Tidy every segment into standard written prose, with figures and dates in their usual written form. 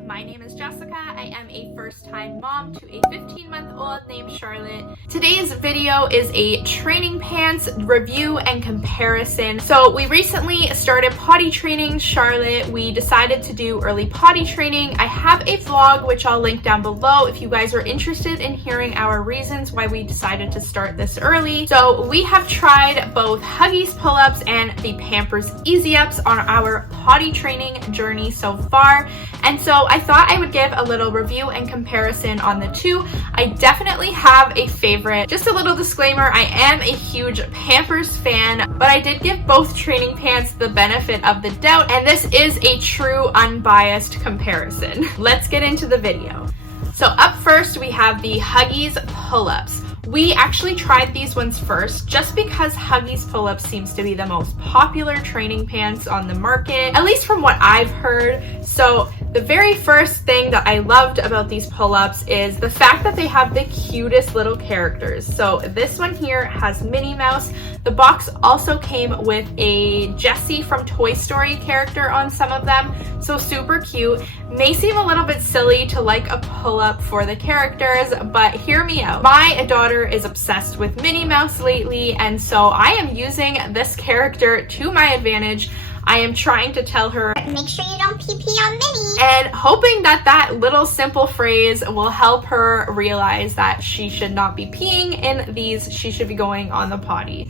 My name is Jessica. I am a first-time mom to a 15-month-old named Charlotte. Today's video is a training pants review and comparison. So we recently started potty training Charlotte. We decided to do early potty training. I have a vlog which I'll link down below if you guys are interested in hearing our reasons why we decided to start this early. So we have tried both Huggies Pull Ups and the Pampers Easy Ups on our potty training journey so far. And so I thought I would give a little review and comparison on the two. I definitely have a favorite. Just a little disclaimer, I am a huge Pampers fan, but I did give both training pants the benefit of the doubt, and this is a true unbiased comparison. Let's get into the video. So up first, we have the Huggies Pull Ups. We actually tried these ones first just because Huggies Pull Ups seems to be the most popular training pants on the market, at least from what I've heard. So the very first thing that I loved about these pull-ups is the fact that they have the cutest little characters. So this one here has Minnie Mouse. The box also came with a Jessie from Toy Story character on some of them. So super cute. May seem a little bit silly to like a pull-up for the characters, but hear me out. My daughter is obsessed with Minnie Mouse lately, and so I am using this character to my advantage. I am trying to tell her, make sure you don't pee on Minnie. And hoping that that little simple phrase will help her realize that she should not be peeing in these, she should be going on the potty.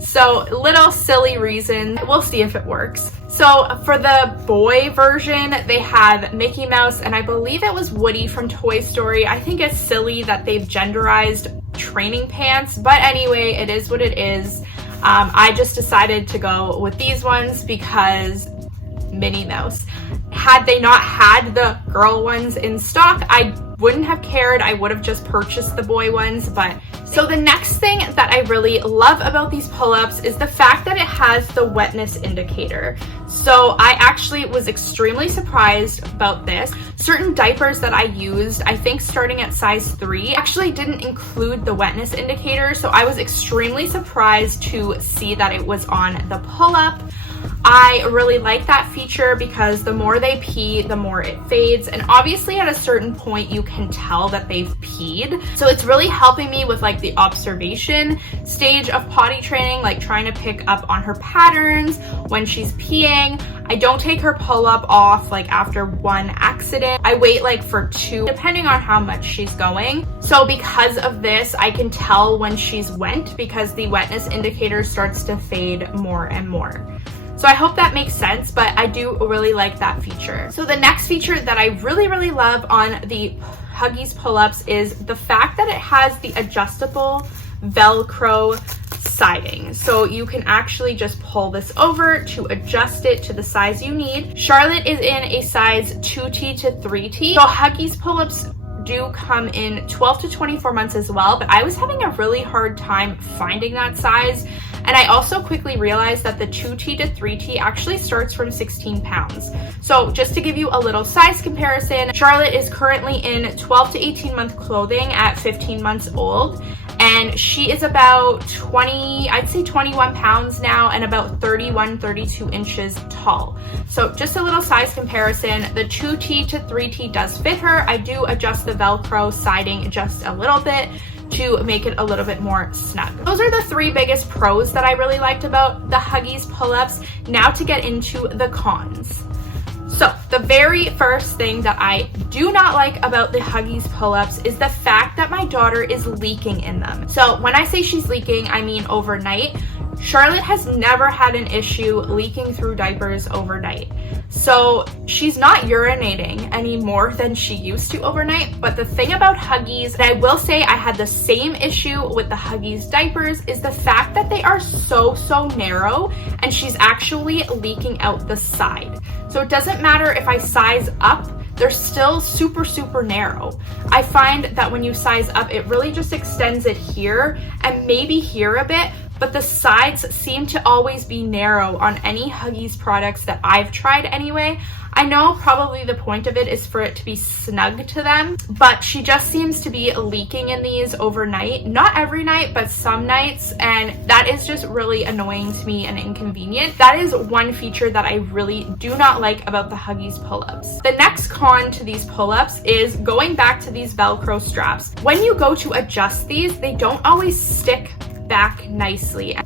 So little silly reason, we'll see if it works. So for the boy version, they had Mickey Mouse and I believe it was Woody from Toy Story. I think it's silly that they've genderized training pants, but anyway, it is what it is. I just decided to go with these ones because Minnie Mouse. Had they not had the girl ones in stock, I wouldn't have cared. I would have just purchased the boy ones. But so the next thing that I really love about these pull-ups is the fact that it has the wetness indicator. So I actually was extremely surprised about this. Certain diapers that I used, I think starting at size 3, actually didn't include the wetness indicator. So I was extremely surprised to see that it was on the pull-up. I really like that feature because the more they pee, the more it fades. And obviously at a certain point, you can tell that they've peed. So it's really helping me with like the observation stage of potty training, like trying to pick up on her patterns when she's peeing. I don't take her pull-up off like after one accident. I wait like for 2, depending on how much she's going. So because of this, I can tell when she's wet because the wetness indicator starts to fade more and more. So I hope that makes sense, but I do really like that feature. So the next feature that I really love on the Huggies Pull-Ups is the fact that it has the adjustable Velcro siding. So you can actually just pull this over to adjust it to the size you need. Charlotte is in a size 2T to 3T. So Huggies Pull-Ups do come in 12 to 24 months as well, but I was having a really hard time finding that size. And I also quickly realized that the 2T to 3T actually starts from 16 pounds. So just to give you a little size comparison, Charlotte is currently in 12 to 18 month clothing at 15 months old. And she is about 21 pounds now and about 32 inches tall. So just a little size comparison, the 2T to 3T does fit her. I do adjust the Velcro siding just a little bit to make it a little bit more snug. Those are the 3 biggest pros that I really liked about the Huggies Pull-Ups. Now to get into the cons. So the very first thing that I do not like about the Huggies Pull-Ups is the fact that my daughter is leaking in them. So when I say she's leaking, I mean overnight. Charlotte has never had an issue leaking through diapers overnight. So she's not urinating any more than she used to overnight. But the thing about Huggies, and I will say I had the same issue with the Huggies diapers, is the fact that they are so narrow and she's actually leaking out the side. So it doesn't matter if I size up, they're still super narrow. I find that when you size up, it really just extends it here and maybe here a bit, but the sides seem to always be narrow on any Huggies products that I've tried anyway. I know probably the point of it is for it to be snug to them, but she just seems to be leaking in these overnight. Not every night, but some nights, and that is just really annoying to me and inconvenient. That is one feature that I really do not like about the Huggies Pull Ups. The next con to these pull ups is going back to these Velcro straps. When you go to adjust these, they don't always stick back nicely.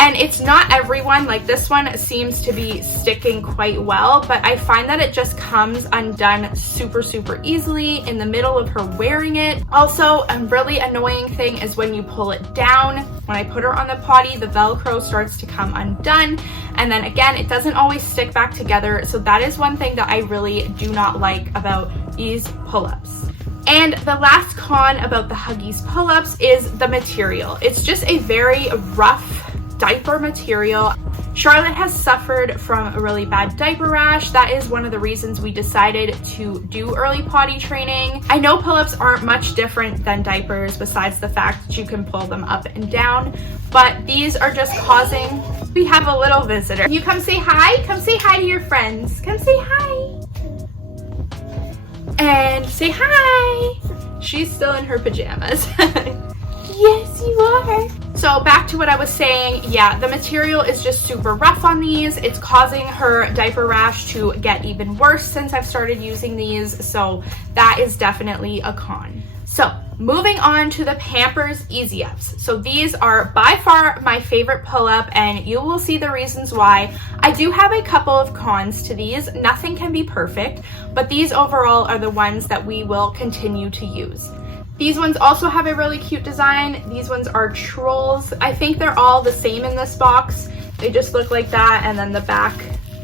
And it's not everyone, like this one seems to be sticking quite well, but I find that it just comes undone super easily in the middle of her wearing it. Also, a really annoying thing is when you pull it down. When I put her on the potty, the Velcro starts to come undone, and then again, it doesn't always stick back together. So that is one thing that I really do not like about these pull-ups. And the last con about the Huggies Pull Ups is the material. It's just a very rough diaper material. Charlotte has suffered from a really bad diaper rash. That is one of the reasons we decided to do early potty training. I know pull-ups aren't much different than diapers besides the fact that you can pull them up and down, but these are just causing... We have a little visitor. Can you come say hi? Come say hi to your friends. Come say hi. And say hi. She's still in her pajamas. Yes, you are. So back to what I was saying, yeah, the material is just super rough on these. It's causing her diaper rash to get even worse since I've started using these. So that is definitely a con. So moving on to the Pampers Easy Ups. So these are by far my favorite pull-up, and you will see the reasons why. I do have a couple of cons to these. Nothing can be perfect, but these overall are the ones that we will continue to use. These ones also have a really cute design. These ones are trolls. I think they're all the same in this box. They just look like that, and then the back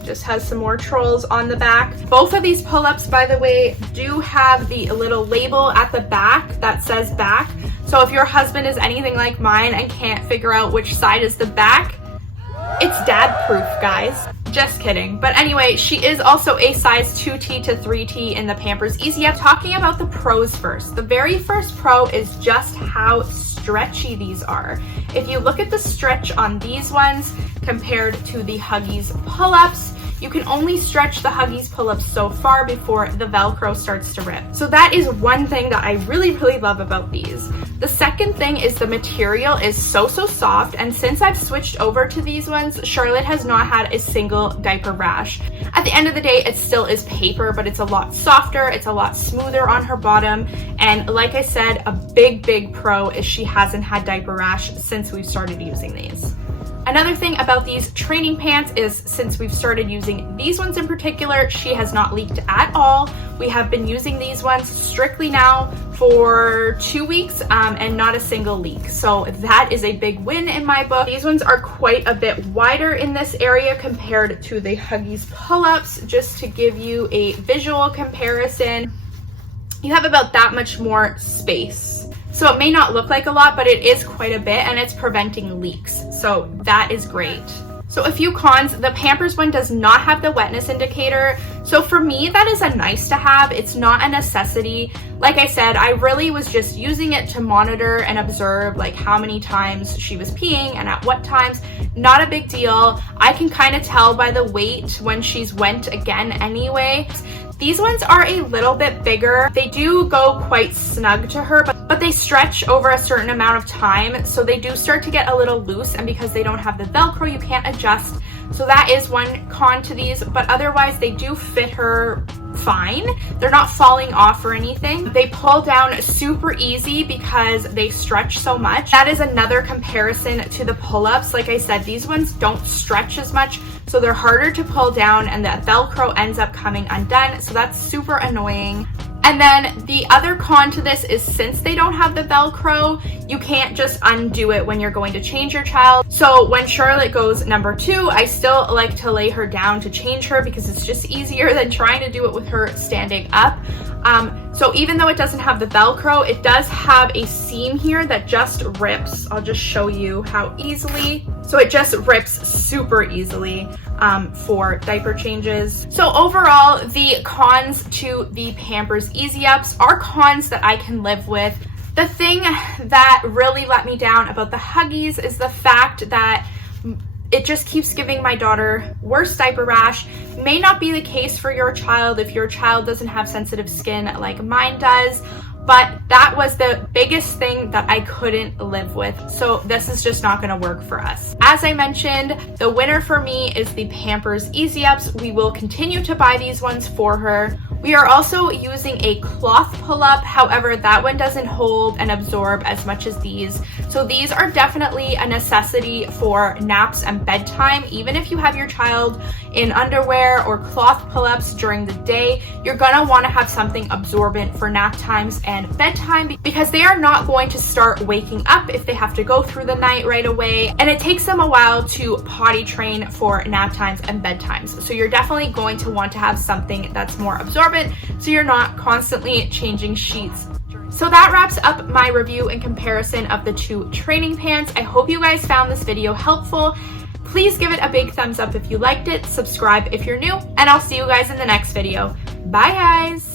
just has some more trolls on the back. Both of these pull-ups, by the way, do have the little label at the back that says back. So if your husband is anything like mine and can't figure out which side is the back, it's dad proof, guys. Just kidding. But anyway, she is also a size 2T to 3T in the Pampers Easy Up. Talking about the pros first. The very first pro is just how stretchy these are. If you look at the stretch on these ones compared to the Huggies Pull Ups, you can only stretch the Huggies Pull Ups so far before the Velcro starts to rip. So that is one thing that I really love about these. The second thing is the material is so soft, and since I've switched over to these ones, Charlotte has not had a single diaper rash. At the end of the day, it still is paper, but it's a lot softer, it's a lot smoother on her bottom, and like I said, a big pro is she hasn't had diaper rash since we've started using these. Another thing about these training pants is since we've started using these ones in particular, she has not leaked at all. We have been using these ones strictly now for 2 weeks and not a single leak. So that is a big win in my book. These ones are quite a bit wider in this area compared to the Huggies Pull Ups. Just to give you a visual comparison, you have about that much more space. So it may not look like a lot, but it is quite a bit, and it's preventing leaks. So that is great. So a few cons, the Pampers one does not have the wetness indicator. So for me, that is a nice to have. It's not a necessity. Like I said, I really was just using it to monitor and observe like how many times she was peeing and at what times. Not a big deal. I can kind of tell by the weight when she's went again anyway. These ones are a little bit bigger. They do go quite snug to her, but they stretch over a certain amount of time, so they do start to get a little loose, and because they don't have the Velcro, you can't adjust. So that is one con to these, but otherwise they do fit her fine. They're not falling off or anything. They pull down super easy because they stretch so much. That is another comparison to the pull-ups. Like I said, these ones don't stretch as much, so they're harder to pull down, and the Velcro ends up coming undone, so that's super annoying. And then the other con to this is since they don't have the Velcro, you can't just undo it when you're going to change your child. So when Charlotte goes number 2, I still like to lay her down to change her because it's just easier than trying to do it with her standing up. So even though it doesn't have the Velcro, it does have a seam here that just rips. I'll just show you how easily. So it just rips super easily for diaper changes. So overall, the cons to the Pampers Easy Ups are cons that I can live with. The thing that really let me down about the Huggies is the fact that it just keeps giving my daughter worse diaper rash. May not be the case for your child if your child doesn't have sensitive skin like mine does, but that was the biggest thing that I couldn't live with. So this is just not gonna work for us. As I mentioned, the winner for me is the Pampers Easy Ups. We will continue to buy these ones for her. We are also using a cloth pull-up. However, that one doesn't hold and absorb as much as these. So these are definitely a necessity for naps and bedtime. Even if you have your child in underwear or cloth pull-ups during the day, you're gonna wanna have something absorbent for nap times and bedtime, because they are not going to start waking up if they have to go through the night right away. And it takes them a while to potty train for nap times and bedtimes. So you're definitely going to want to have something that's more absorbent, so you're not constantly changing sheets. So that wraps up my review and comparison of the two training pants. I hope you guys found this video helpful. Please give it a big thumbs up if you liked it, subscribe if you're new, and I'll see you guys in the next video. Bye guys!